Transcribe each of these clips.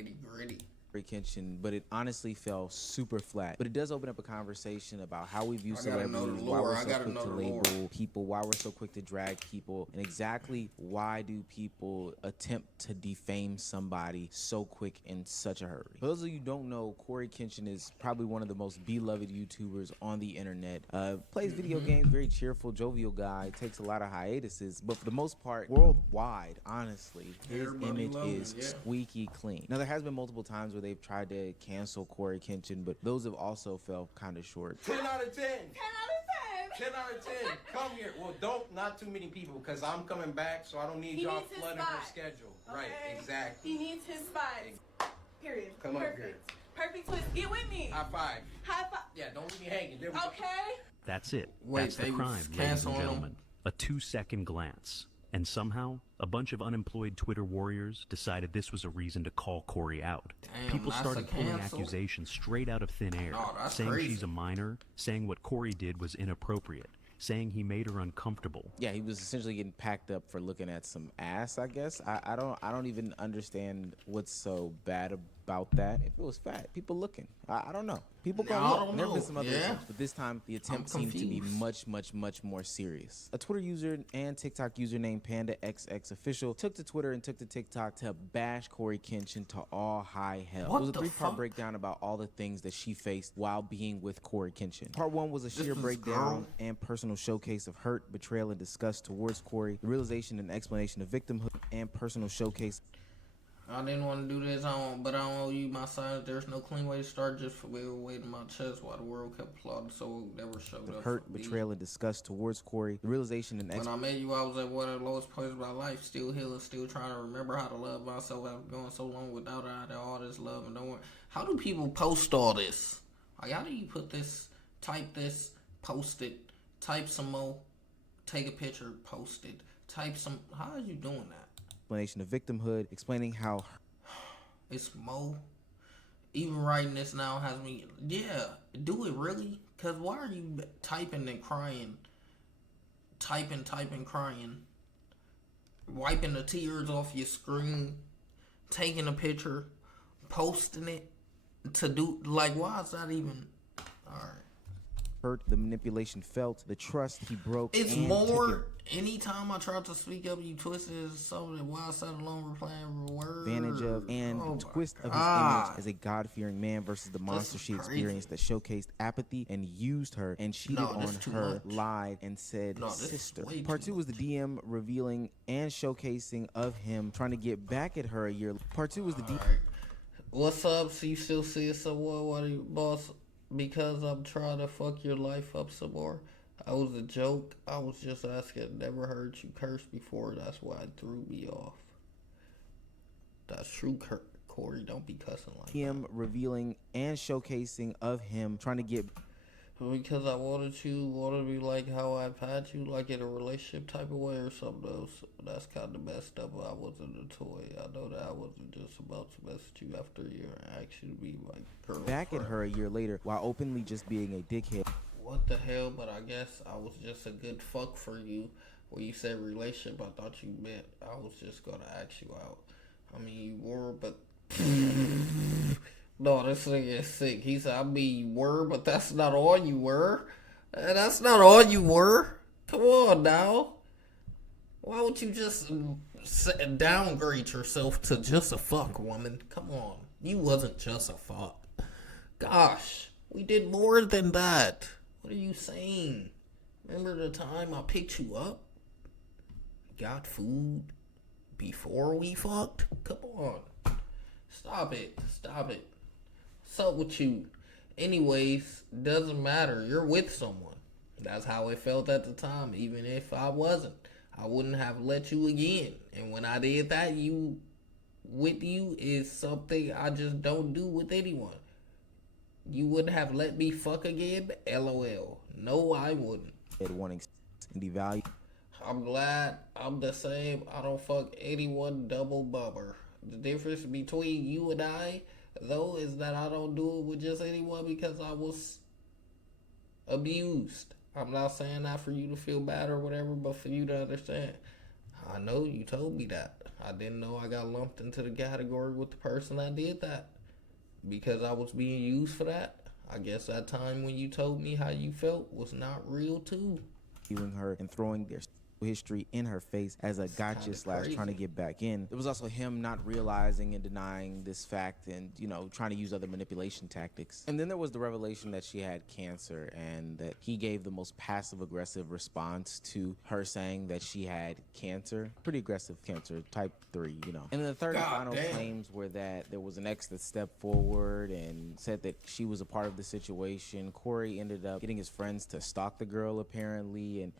nitty gritty. CoryxKenshin, but it honestly fell super flat. But it does open up a conversation about how we view celebrities, why we're so quick to label people, why we're so quick to drag people, and exactly why do people attempt to defame somebody so quick in such a hurry. For those of you who don't know, CoryxKenshin is probably one of the most beloved YouTubers on the internet. Plays video games, very cheerful, jovial guy, takes a lot of hiatuses, but for the most part, worldwide, honestly, his image is squeaky clean. Now, there has been multiple times where they've tried to cancel CoryxKenshin, but those have also fell kind of short. 10 out of 10. 10 out of 10. 10 out of 10. Come here. Well, not too many people, because I'm coming back, so I don't need y'all flooding her schedule. Okay. Right, exactly. He needs his spot. Period. Come up here. Perfect twist. Get with me. High five. High five. Yeah, don't leave me hanging. There we go. Okay. That's it. Wait, that's the crime, ladies and gentlemen. A 2-second glance. And somehow, a bunch of unemployed Twitter warriors decided this was a reason to call Cory out. Damn, people started pulling accusations straight out of thin air, saying she's a minor, saying what Cory did was inappropriate, saying he made her uncomfortable. Yeah, he was essentially getting packed up for looking at some ass, I guess. I don't even understand what's so bad about that. If it was fat, people looking. I don't know. People gonna look. There have been some other attempts, but this time the attempt seemed to be much more serious. A Twitter user and TikTok user named PandaXXOfficial took to Twitter and took to TikTok to bash CoryxKenshin to all high hell. It was a 3-part breakdown about all the things that she faced while being with CoryxKenshin. Part 1 was a sheer breakdown and personal showcase of hurt, betrayal, and disgust towards Cory, the realization and explanation of victimhood, and personal showcase. I didn't want to do this, but I don't owe you my side. There's no clean way to start, just for weight in my chest while the world kept applauding, so it never showed up. Hurt, betrayal, and disgust towards Cory, the realization and when I met you, I was at one of the lowest places of my life, still healing, still trying to remember how to love myself after going so long without all this love and no one. How do people post all this? Like, how do you put this, type this, post it, type some more, take a picture, post it, type some, how are you doing that? Explanation of victimhood, explaining how it's Mo. Even writing this now has me, do it really? Because why are you typing and crying? Typing, crying. Wiping the tears off your screen. Taking a picture. Posting it. To do, like, why is that even, alright. Hurt, the manipulation felt, the trust he broke. It's more. Anytime I try to speak up, you twisted something while sat alone replaying words. Advantage of and twist of his image as a God-fearing man versus the monster she experienced that showcased apathy and used her and cheated on her, lied and said sister. Part 2 was the DM revealing and showcasing of him trying to get back at her a year. Part 2 was the DM. What's up? So you still see it somewhere? What are you, boss? Because I'm trying to fuck your life up some more. I was a joke. I was just asking. Never heard you curse before. That's why it threw me off. That's true, Cory. Don't be cussing like him that. Revealing and showcasing of him trying to get. Because I wanted to be like how I've had you, like in a relationship type of way or something else. That's kind of messed up. I wasn't a toy. I know that I wasn't just about to mess with you after your action to be my girlfriend. Back at her a year later while openly just being a dickhead. What the hell? But I guess I was just a good fuck for you. When you said relationship, I thought you meant I was just gonna ask you out. I mean, you were, but no, this nigga is sick. He said, I mean, you were, but that's not all you were. That's not all you were. Come on now. Why would you just downgrade yourself to just a fuck, woman? Come on. You wasn't just a fuck. Gosh, we did more than that. What are you saying? Remember the time I picked you up? Got food before we fucked? Come on. Stop it. What's up with you? Anyways, doesn't matter. You're with someone. That's how it felt at the time. Even if I wasn't, I wouldn't have let you again. And when I did that, with you is something I just don't do with anyone. You wouldn't have let me fuck again? LOL. No, I wouldn't. Wanting and devalue. I'm glad I'm the same. I don't fuck anyone double bummer. The difference between you and I, though, is that I don't do it with just anyone because I was abused. I'm not saying that for you to feel bad or whatever, but for you to understand. I know you told me that. I didn't know I got lumped into the category with the person that did that because I was being used for that. I guess that time when you told me how you felt was not real too. Viewing her and throwing their history in her face as a gotcha / trying to get back in. There was also him not realizing and denying this fact and, you know, trying to use other manipulation tactics. And then there was the revelation that she had cancer and that he gave the most passive aggressive response to her saying that she had cancer. Pretty aggressive cancer, type 3, you know. And then the third and final claims were that there was an ex that stepped forward and said that she was a part of the situation. Corey ended up getting his friends to stalk the girl apparently, and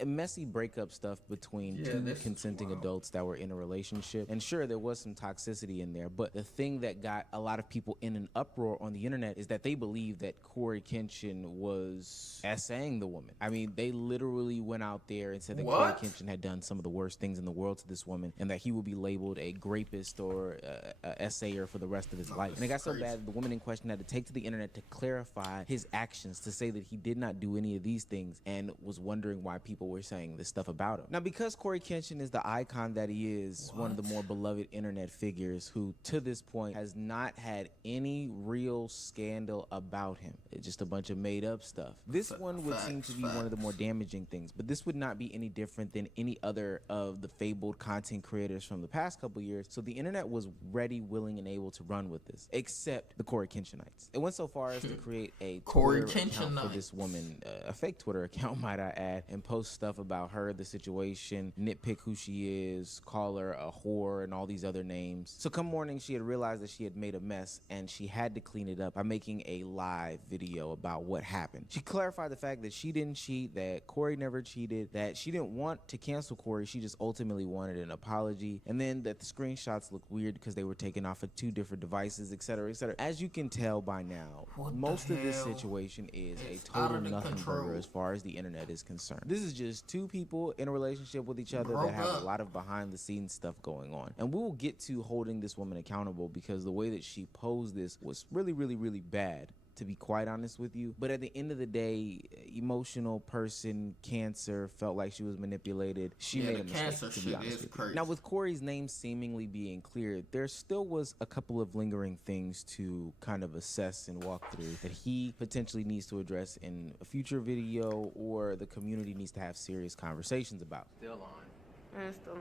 a messy breakup stuff between two consenting adults that were in a relationship. And sure, there was some toxicity in there, but the thing that got a lot of people in an uproar on the internet is that they believe that CoryxKenshin was essaying the woman. I mean, they literally went out there and said that CoryxKenshin had done some of the worst things in the world to this woman and that he would be labeled a rapist or a essayer for the rest of his life. And it got so bad, the woman in question had to take to the internet to clarify his actions, to say that he did not do any of these things, and was wondering why people were saying this stuff about him. Now, because CoryxKenshin is the icon that he is, one of the more beloved internet figures who, to this point, has not had any real scandal about him. It's just a bunch of made-up stuff. This one would seem to be one of the more damaging things, but this would not be any different than any other of the fabled content creators from the past couple years, so the internet was ready, willing, and able to run with this, except the CoryxKenshinites. It went so far as to create a Twitter account for this woman, a fake Twitter account, might I add, and post stuff about her, the situation, nitpick who she is, call her a whore, and all these other names. So come morning, she had realized that she had made a mess, and she had to clean it up by making a live video about what happened. She clarified the fact that she didn't cheat, that Corey never cheated, that she didn't want to cancel Corey, she just ultimately wanted an apology, and then that the screenshots look weird because they were taken off of 2 different devices, etc., etc. As you can tell by now, most of this situation is a total nothing burger as far as the internet is concerned. This is just 2 people in a relationship with each other that have a lot of behind the scenes stuff going on. And we will get to holding this woman accountable because the way that she posed this was really, really, really bad, to be quite honest with you. But at the end of the day, emotional person, cancer, felt like she was manipulated. She made a mistake, to be honest with you. Now, with Corey's name seemingly being cleared, there still was a couple of lingering things to kind of assess and walk through that he potentially needs to address in a future video, or the community needs to have serious conversations about. Still on. I'm still on.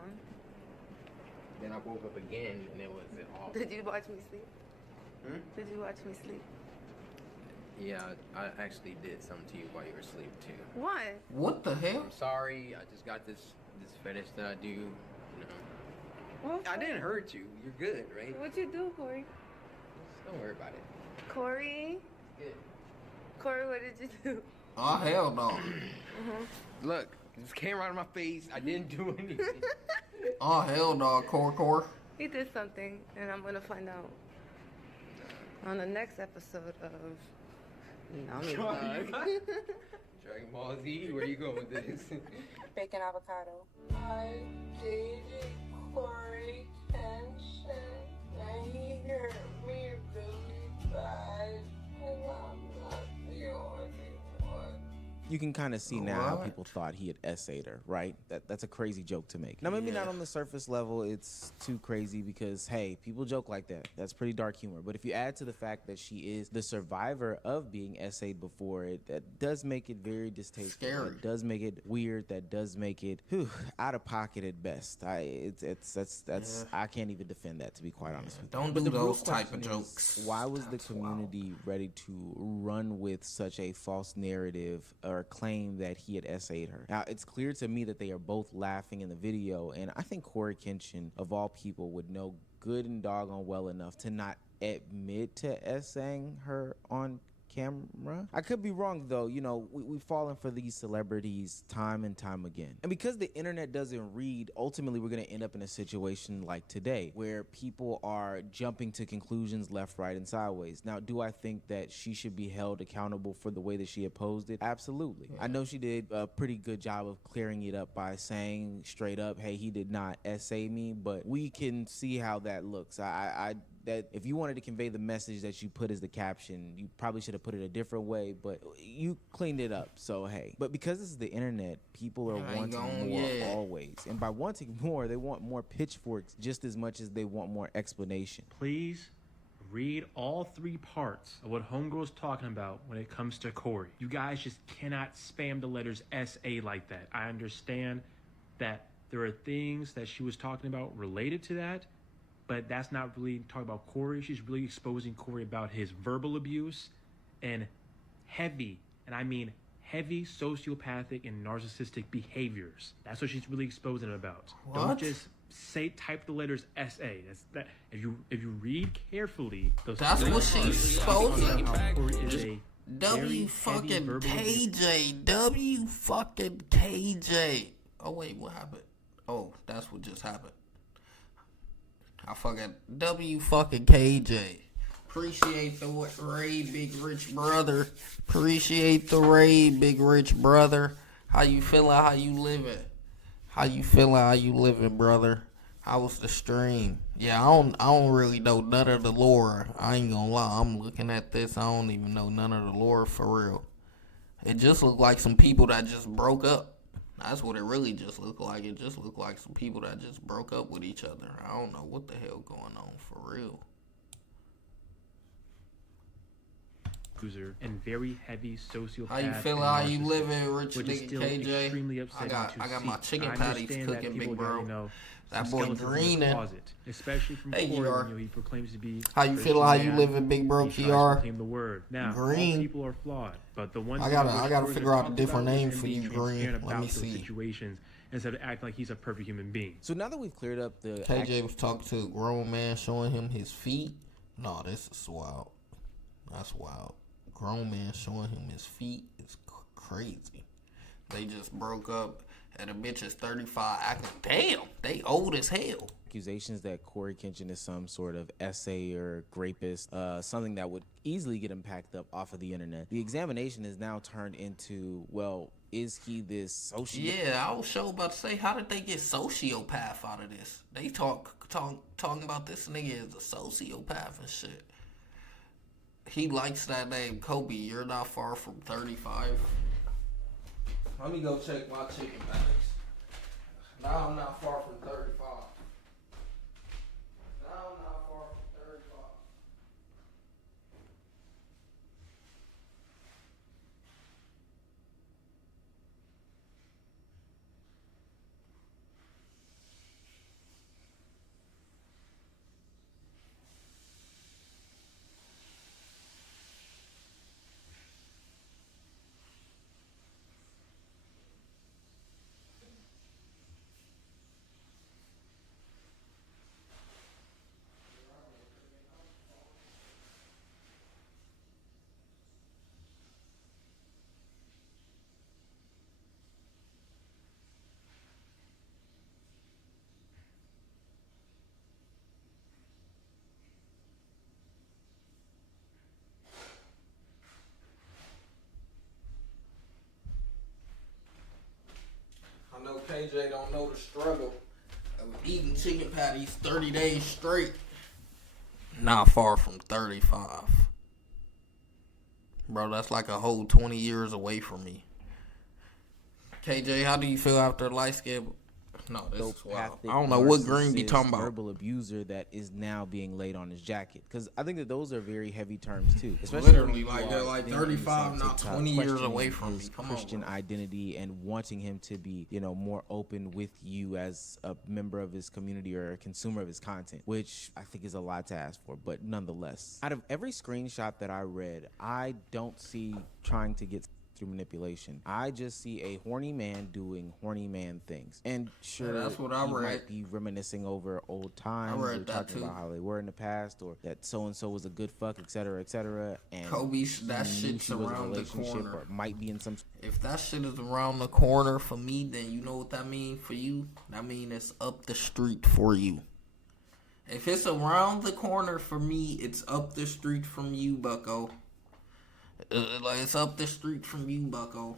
Then I woke up again and it was off. Did you watch me sleep? Did you watch me sleep? Yeah, I actually did something to you while you were asleep too. What? What the hell? I'm sorry. I just got this fetish that I do. You know. What? I didn't hurt you. You're good, right? What'd you do, Corey? Don't worry about it. Corey? Good. Corey, what did you do? Oh, hell no. Look, this came right in my face. I didn't do anything. Oh, hell no, Core. He did something, and I'm gonna find out on the next episode of Nami Vlog. Dragon Ball Z, where you going with this? Bacon avocado. I dated Corey Kenshin, and he hurt me really bad, and I'm not the only one. You can kind of see now how people thought he had essayed her, right? That's a crazy joke to make. Now, maybe not on the surface level, it's too crazy because, hey, people joke like that. That's pretty dark humor. But if you add to the fact that she is the survivor of being essayed before it, that does make it very distasteful. Scary. That does make it weird. That does make it out of pocket at best. I can't even defend that, to be quite honest with you. Don't do those type of jokes. Why was the community ready to run with such a false narrative or claim that he had essayed her? Now, it's clear to me that they are both laughing in the video, and I think CoryxKenshin, of all people, would know good and doggone well enough to not admit to essaying her on camera. I could be wrong though. You know, we've fallen for these celebrities time and time again. And because the internet doesn't read, ultimately we're going to end up in a situation like today where people are jumping to conclusions left, right, and sideways. Now, do I think that she should be held accountable for the way that she opposed it? Absolutely. I know she did a pretty good job of clearing it up by saying straight up, hey, he did not essay me, but we can see how that looks. That if you wanted to convey the message that you put as the caption, you probably should have put it a different way, but you cleaned it up. So hey, but because this is the internet, people are wanting more always, and by wanting more, they want more pitchforks just as much as they want more explanation. Please read all 3 parts of what Homegirl's talking about when it comes to Cory. You guys just cannot spam the letters SA like that. I understand that there are things that she was talking about related to that, but that's not really talking about Cory. She's really exposing Cory about his verbal abuse and heavy, and I mean heavy sociopathic and narcissistic behaviors. That's what she's really exposing it about. What? Don't just type the letters SA. That's that. If you read carefully, that's what she's exposing. W fucking KJ. W fucking KJ. Oh wait, what happened? Oh, that's what just happened. I fucking W fucking KJ. Appreciate the raid, big rich brother. Appreciate the raid, big rich brother. How you feeling? How you living? How you feeling? How you living, brother? How was the stream? Yeah, I don't really know none of the lore. I ain't gonna lie. I'm looking at this. I don't even know none of the lore for real. It just looked like some people that just broke up. That's what it really just looked like. It just looked like some people that just broke up with each other. I don't know what the hell going on for real. And very heavy sociopath. How you feeling? How you living, rich nigga KJ? I got my chicken patties cooking, big bro. That boy greening. Especially from hey, Cory, he proclaims to be. How you feeling? How you living, big bro? Kiara. The word. Now, Green. all people are flawed, but the one I gotta figure out a different name for you, Green. Let me see. Situations instead of acting like he's a perfect human being. So now that we've cleared up the KJ was talking to a grown man showing him his feet. No, this is wild. That's wild. Grown man showing him his feet is crazy. They just broke up, and a bitch is 35 acting. Damn, they old as hell. Accusations that CoryxKenshin is some sort of essay or rapist, something that would easily get him packed up off of the internet. The examination is now turned into, well, is he this sociopath? Yeah, I was sure about to say, how did they get sociopath out of this? They talking about this nigga as a sociopath and shit. He likes that name, Kobe. You're not far from 35. Let me go check my chicken patties. Now I'm not far from 35. Now I'm not far from 35. I know KJ don't know the struggle of eating chicken patties 30 days straight. Not far from 35. Bro, that's like a whole 20 years away from me. KJ, how do you feel after light skin? No, this is wild. I don't know what Green be talking about. Verbal abuser that is now being laid on his jacket, because I think that those are very heavy terms too. Especially literally, like they're like 35, not 20 years away from me. Come Christian on, identity and wanting him to be, more open with you as a member of his community or a consumer of his content, which I think is a lot to ask for. But nonetheless, out of every screenshot that I read, I don't see trying to get through manipulation. I just see a horny man doing horny man things. And sure, that's what I he read. Might be reminiscing over old times, or talking about how they were in the past, or that so-and-so was a good fuck, etc., etc. And Kobe, that shit's around the corner. Or might be in some... If that shit is around the corner for me, then you know what that means for you? That means it's up the street for you. If it's around the corner for me, it's up the street from you, bucko. Like, it's up the street from you, bucko.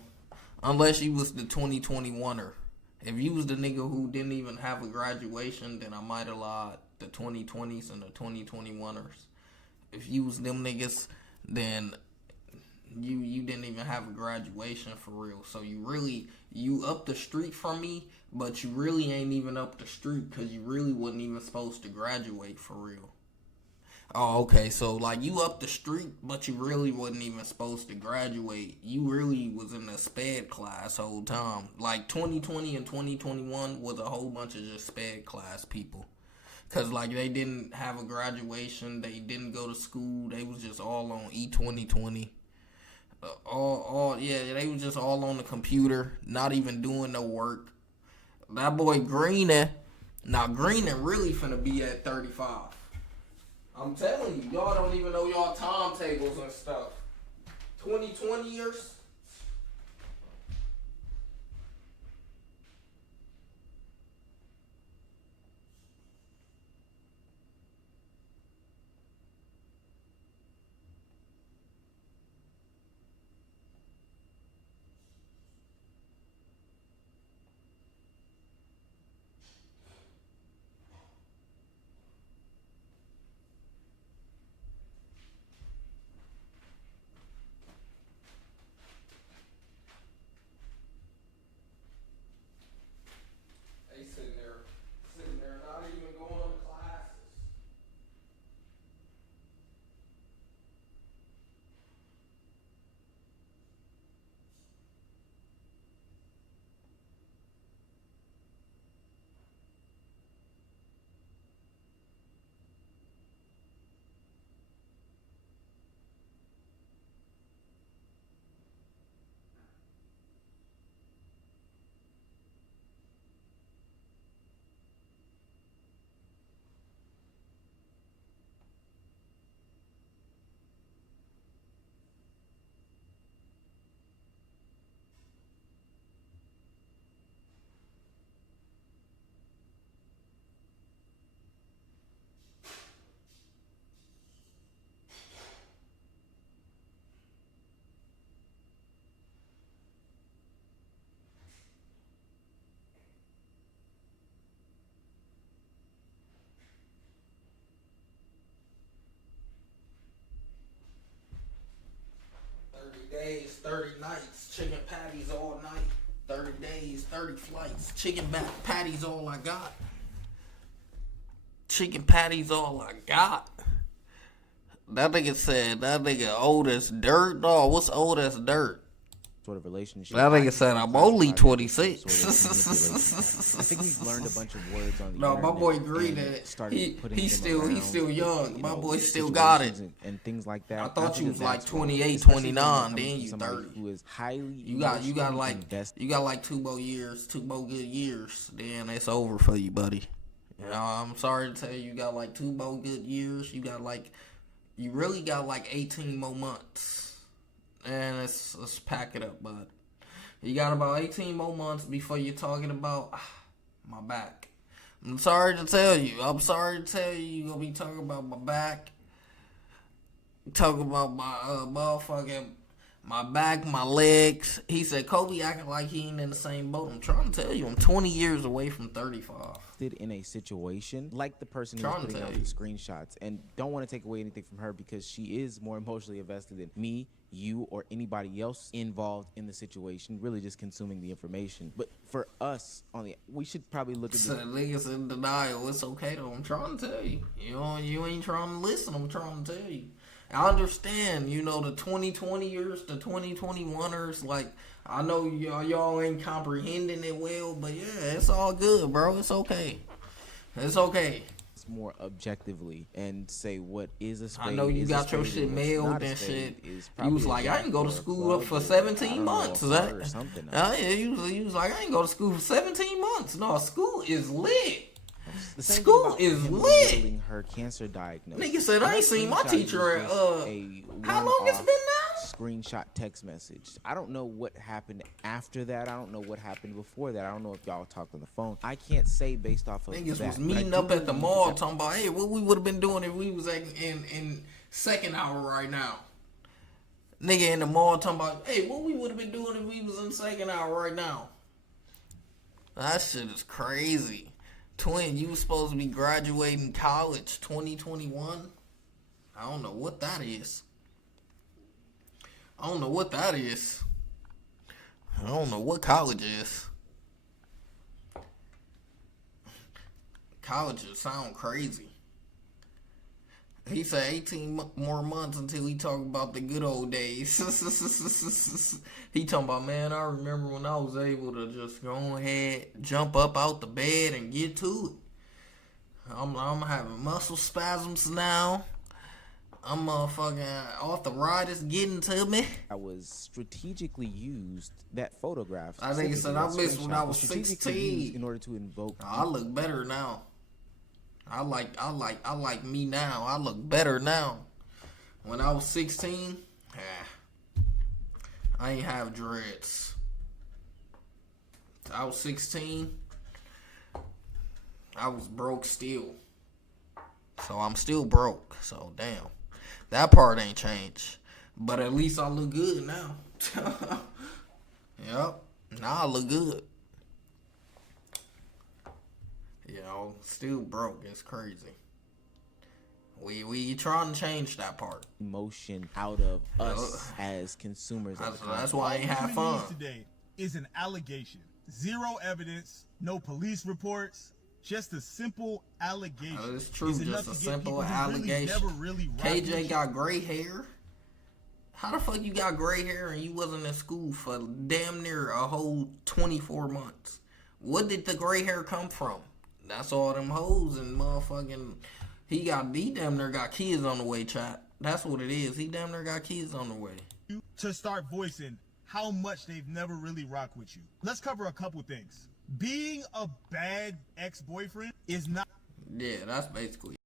Unless you was the 2021er. If you was the nigga who didn't even have a graduation, then I might have lied. The 2020s and the 2021ers. If you was them niggas, then you didn't even have a graduation for real. So you up the street from me, but you really ain't even up the street because you really wasn't even supposed to graduate for real. Oh, okay. So like you up the street, but you really wasn't even supposed to graduate. You really was in the sped class whole time. Like 2020 and 2021 was a whole bunch of just sped class people. Cause like they didn't have a graduation, they didn't go to school. They was just all on E2020. Yeah, they was just all on the computer, not even doing no work. That boy Greener, now Greener really finna be at 35. I'm telling you, y'all don't even know y'all timetables and stuff. 2020 years. They sitting there, not even going to classes. Days, 30 nights, chicken patties all night. 30 days, 30 flights, chicken patties all I got. Chicken patties all I got. That nigga said, that nigga old as dirt. No, what's old as dirt? Sort of relationship. That nigga said I'm only 26. I think we've learned a bunch of words on the No, internet. my boy agreed that he's still young. My boy still got it. And things like that. I thought you was like 28, 29, then you 30. Who is highly You got like 2 more good years. Then it's over for you, buddy. You know, I'm sorry to tell you, you got like 2 more good years. You really got like 18 more months. And let's pack it up, bud. You got about 18 more months before you're talking about my back. I'm sorry to tell you. You're gonna be talking about my back. Talking about my motherfucking my back, my legs. He said Kobe acting like he ain't in the same boat. I'm trying to tell you, I'm 20 years away from 35. In a situation like the person who's putting out the screenshots, and don't want to take away anything from her because she is more emotionally invested than me, you, or anybody else involved in the situation, really just consuming the information. But for us, we should probably look at the niggas in denial. It's okay though. I'm trying to tell you. You ain't trying to listen. I'm trying to tell you. I understand, the 2020ers, the 2021ers, like, I know y'all ain't comprehending it well, but yeah, it's all good, bro. It's okay. It's okay. It's more objectively and say what is a spade. I know you got your shit mailed and shit. You was like, I didn't go to school for 17 months. You was like, I didn't go to school for 17 months. No, school is lit. School is lit. Her cancer diagnosis. Nigga said I ain't seen my teacher at how long it's been now? Screenshot text message. I don't know what happened after that. I don't know what happened before that. I don't know if y'all talked on the phone. I can't say based off of niggas that. Was meeting up at the mall talking about, hey, what we would have been doing if we was in second hour right now. Nigga in the mall talking about, hey, what we would have been doing if we was in second hour right now. That shit is crazy. Twin, you was supposed to be graduating college 2021. I don't know what that is. I don't know what that is. I don't know what college is. Colleges sound crazy. He said 18 more months until he talk about the good old days. He talking about, man, I remember when I was able to just go ahead, jump up out the bed and get to it. I'm having muscle spasms now. I'm motherfucking arthritis getting to me. I was strategically used that photograph. I think it said I missed when I was 16 in order to invoke. I look better now. I like me now. I look better now. When I was 16, I ain't have dreads. I was 16. I was broke still. So I'm still broke. So damn. That part ain't changed. But at least I look good now. Yep. Now I look good. You know, still broke. It's crazy. We trying to change that part. Emotion out of us as consumers. That's why I ain't have fun. Today is an allegation. Zero evidence, no police reports, just a simple allegation. It's true, just a simple allegation. KJ got gray hair. How the fuck you got gray hair and you wasn't in school for damn near a whole 24 months? What did the gray hair come from? That's all them hoes and motherfucking. He damn near got kids on the way, chat. That's what it is. He damn near got kids on the way. To start voicing how much they've never really rocked with you. Let's cover a couple things. Being a bad ex-boyfriend is not. Yeah, that's basically